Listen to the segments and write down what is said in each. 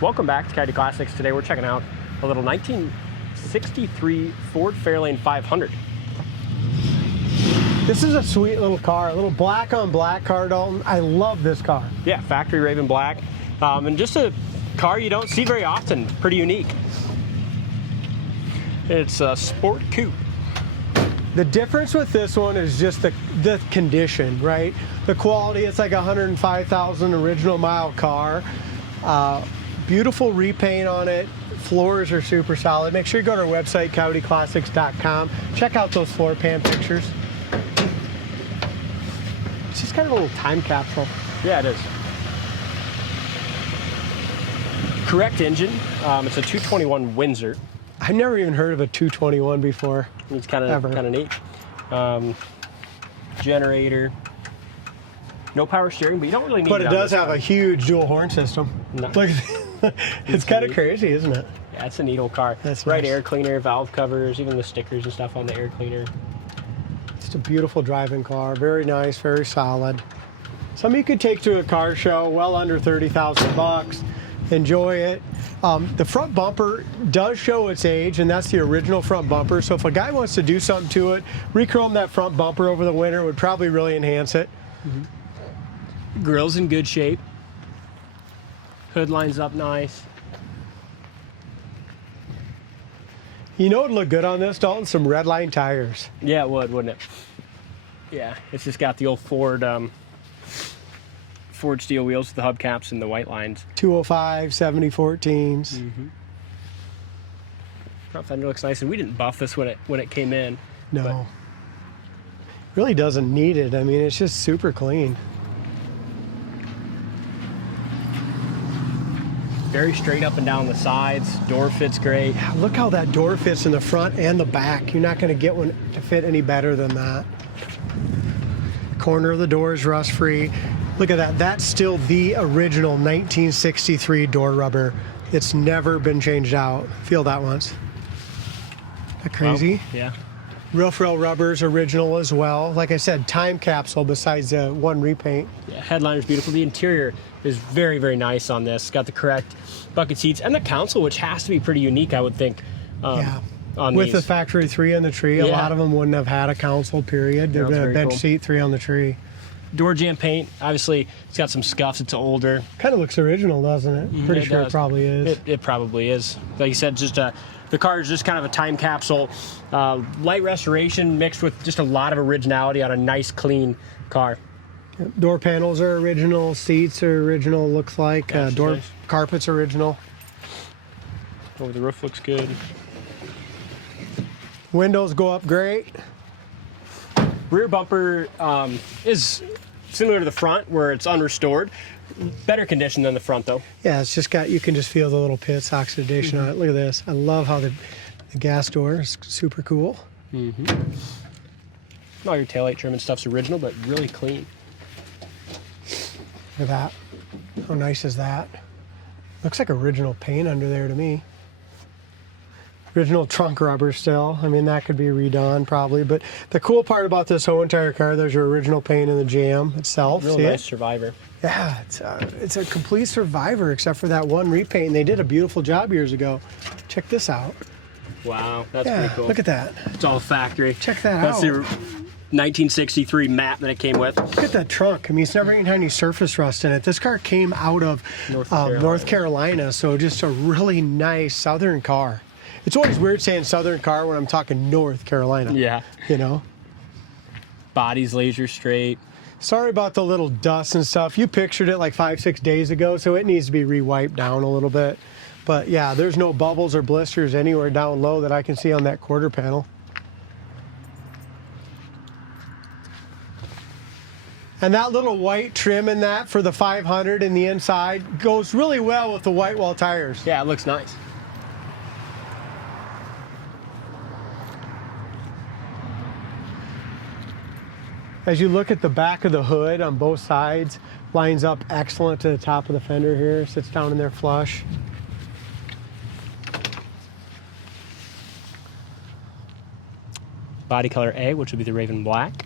Welcome back to Coyote Classics. Today we're checking out a little 1963 Ford Fairlane 500. This is a sweet little car, a little black on black car, Dalton. I love this car. Yeah, factory Raven black, and just a car you don't see very often. Pretty unique. It's a Sport Coupe. The difference with this one is just the condition, right? The quality. It's like a 105,000 original mile car. Beautiful repaint on it. Floors are super solid. Make sure you go to our website, coyoteclassics.com. Check out those floor pan pictures. It's just kind of a little time capsule. Yeah, it is. Correct engine. It's a 221 Windsor. I've never even heard of a 221 before. It's kind of neat. Generator. No power steering, but you don't really need it. But it does have a huge dual horn system. No. Look, it's kind of crazy, isn't it? Yeah, it's a neat old car. That's right. nice. Air cleaner, valve covers, even the stickers and stuff on the air cleaner. Just a beautiful driving car. Very nice, very solid. Something you could take to a car show, well under 30,000 bucks. Enjoy it. The front bumper does show its age, and that's the original front bumper. So if a guy wants to do something to it, rechrome that front bumper over the winter would probably really enhance it. Mm-hmm. Grill's in good shape. Hood lines up nice. You know what would look good on this, Dalton? Some red line tires. Yeah, it would, wouldn't it? Yeah, it's just got the old Ford steel wheels with the hubcaps and the white lines. 205, 7014s. Mm-hmm. Front fender looks nice, and we didn't buff this when it came in. No. But really doesn't need it. I mean, it's just super clean. very straight up and down the sides. Door fits great. Look how that door fits in the front and the back. You're not going to get one to fit any better than that. Corner of the door is rust free. Look at that. That's still the original 1963 door rubber. It's never been changed out. Feel that once. Isn't that crazy? Well, yeah. Roof rail rubber's original as well. Like I said, time capsule besides the one repaint. Yeah, headliner's beautiful. The interior is very, very nice on this. Got the correct bucket seats and the console, which has to be pretty unique, I would think. Yeah. On with these. the factory 3 on the tree, a lot of them wouldn't have had a console, period. They've been a bench seat, 3 on the tree. Door jamb paint, obviously, it's got some scuffs. It's older. Kind of looks original, doesn't it? Pretty sure it probably is. It probably is. Like you said, just the car is just kind of a time capsule. Light restoration mixed with just a lot of originality on a nice, clean car. Door panels are original. Seats are original, looks like. Door nice. Carpet's original. Over the roof looks good. Windows go up great. Rear bumper is similar to the front, where it's unrestored. Better condition than the front, though. Yeah, it's just got, you can just feel the little pits, oxidation on it. Look at this. I love how the gas door is super cool. All your taillight trim and stuff's original, but really clean. Look at that. How nice is that? Looks like original paint under there to me. Original trunk rubber still. I mean, that could be redone probably. But the cool part about this whole entire car, there's your original paint in the jamb itself. Real nice Survivor. Yeah, it's a complete Survivor except for that one repaint. And they did a beautiful job years ago. Check this out. Wow, that's pretty cool. Look at that. It's all factory. Check that That's out. the 1963 map that it came with. Look at that trunk. I mean, it's never even had any surface rust in it. This car came out of North Carolina, so just a really nice southern car. It's always weird saying southern car when I'm talking North Carolina. Yeah. You know? Body's laser straight. Sorry about the little dust and stuff. You pictured it like 5-6 days ago, so it needs to be re-wiped down a little bit. But yeah, there's no bubbles or blisters anywhere down low that I can see on that quarter panel. And that little white trim in that for the 500 in the inside goes really well with the white wall tires. Yeah, it looks nice. As you look at the back of the hood on both sides, lines up excellent to the top of the fender here, sits down in there flush. Body color A, which would be the Raven Black.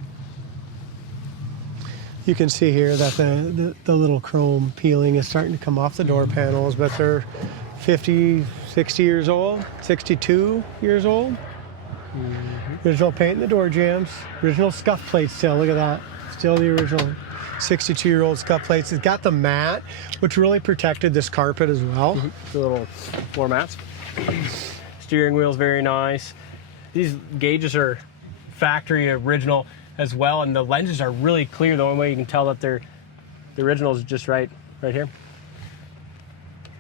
You can see here that the little chrome peeling is starting to come off the door panels, but they're 50, 60 years old, 62 years old. Original paint in the door jambs, original scuff plates still, look at that. Still the original 62-year-old scuff plates. It's got the mat, which really protected this carpet as well. The little floor mats. Steering wheel's very nice. These gauges are factory original as well, and the lenses are really clear. The only way you can tell that they're the original is just right here.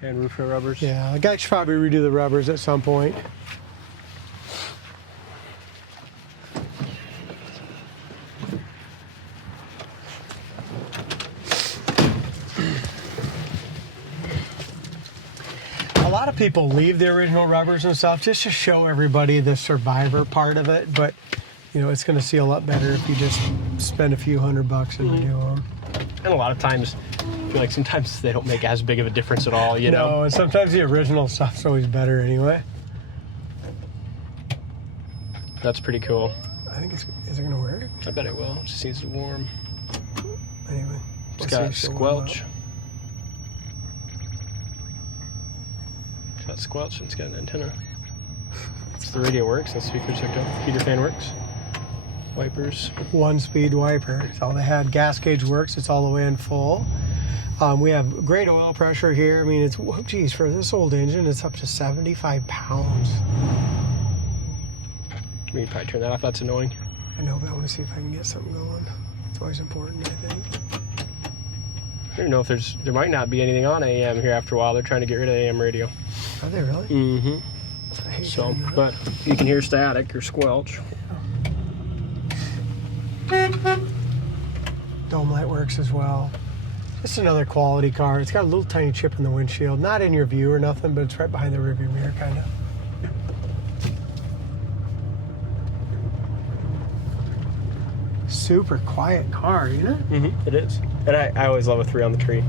And roof rail rubbers. Yeah, the guy should probably redo the rubbers at some point. A lot of people leave the original rubbers and stuff just to show everybody the survivor part of it, but you know, it's going to see a lot better if you just spend a few $100 and redo them. And a lot of times, I feel like sometimes they don't make as big of a difference at all, you know? No, and sometimes the original stuff's always better anyway. That's pretty cool. I think is it going to work? I bet it will. It just needs to warm. Anyway. It's got squelch. It's got squelch and it's got an antenna. The radio works, the speaker's hooked up, heater fan works, wipers. 1-speed wiper, that's all they had. Gas gauge works, it's all the way in full. We have great oil pressure here. I mean, it's, geez, for this old engine, it's up to 75 pounds. We can probably turn that off, that's annoying. I know, but I want to see if I can get something going. It's always important, I think. I don't know if there might not be anything on AM here after a while. They're trying to get rid of AM radio. Are they really? Mm-hmm. So, but you can hear static or squelch. Dome light works as well. Just another quality car. It's got a little tiny chip in the windshield. Not in your view or nothing, but it's right behind the rearview mirror, kind of. Super quiet car, you know? Mm-hmm. It is. And I always love a 3 on the tree.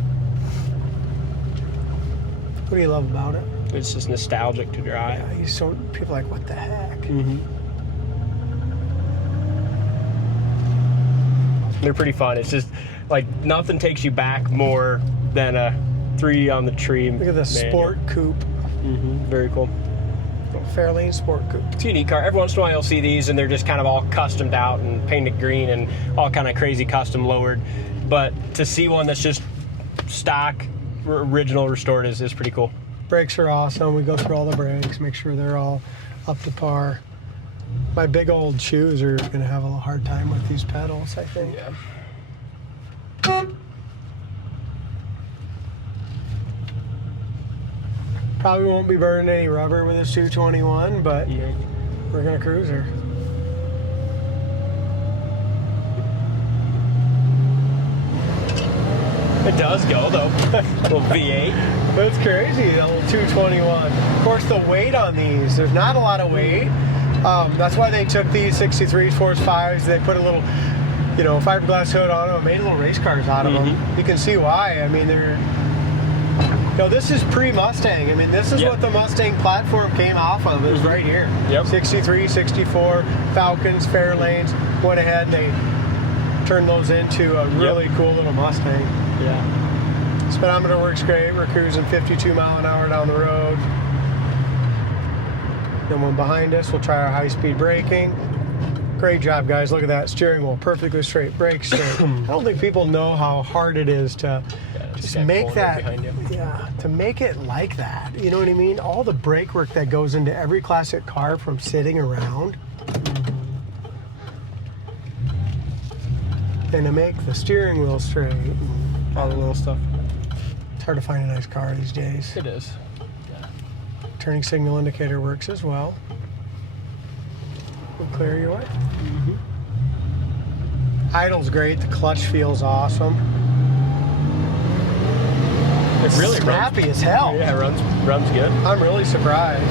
What do you love about it? It's just nostalgic to drive. Yeah, you so people are like, what the heck? Mm-hmm. They're pretty fun. It's just like nothing takes you back more than a 3 on the tree. Look at the Sport Coupe. Mm-hmm. Very cool. Fairlane Sport Coupe. It's a unique car. Every once in a while you'll see these and they're just kind of all customed out and painted green and all kind of crazy custom lowered. But to see one that's just stock, original, restored is pretty cool. Brakes are awesome. We go through all the brakes, make sure they're all up to par. My big old shoes are going to have a little hard time with these pedals, I think. Yeah. Probably won't be burning any rubber with this 221, but we're going to cruise her. It does go though. Little V8. That's crazy, that little 221. Of course, the weight on these, there's not a lot of weight. That's why they took these 63s, 4s, 5s. They put a little, you know, fiberglass hood on them, made little race cars out of them. You can see why. I mean, they're, you know, this is pre-Mustang. I mean, this is what the Mustang platform came off of. It was right here. 63, 64, Falcons, Fairlanes. Went ahead and they turned those into a really cool little Mustang. Yeah. Speedometer works great. We're cruising 52 mile an hour down the road. Then one behind us, we'll try our high-speed braking. Great job, guys. Look at that steering wheel, perfectly straight, brakes straight. I don't think people know how hard it is to just make that. Yeah, to make it like that. You know what I mean? All the brake work that goes into every classic car from sitting around. And to make the steering wheel straight. All the little stuff. It's hard to find a nice car these days. It is. Yeah. Turning signal indicator works as well. We'll clear your way. Idle's great. The clutch feels awesome. It really snappy as hell. Yeah, it runs good. I'm really surprised.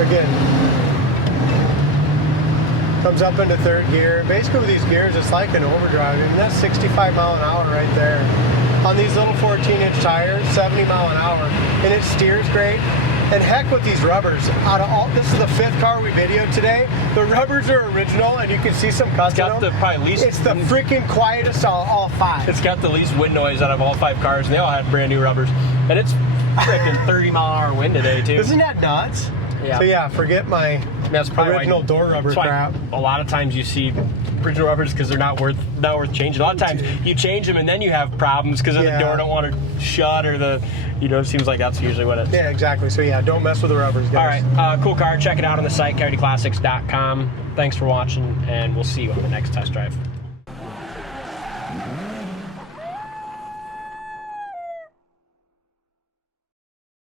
Again, comes up into third gear. Basically with these gears, it's like an overdrive. I mean, that's 65 mile an hour right there. On these little 14-inch tires, 70 mile an hour. And it steers great. And heck with these rubbers. Out of all, this is the 5th car we videoed today. The rubbers are original, and you can see some cuts in them. Probably least. It's the freaking quietest of all 5. It's got the least wind noise out of all 5 cars, and they all had brand new rubbers. And it's freaking 30-mile-an-hour wind today too. Isn't that nuts? Yeah. So yeah, forget my That's probably original door rubber crap. A lot of times you see original rubbers because they're not worth changing. A lot of times you change them and then you have problems because the door don't want to shut or it seems like that's usually what it is. Yeah, exactly. So yeah, don't mess with the rubbers, guys. All right, cool car. Check it out on the site, coyoteclassics.com. Thanks for watching, and we'll see you on the next test drive.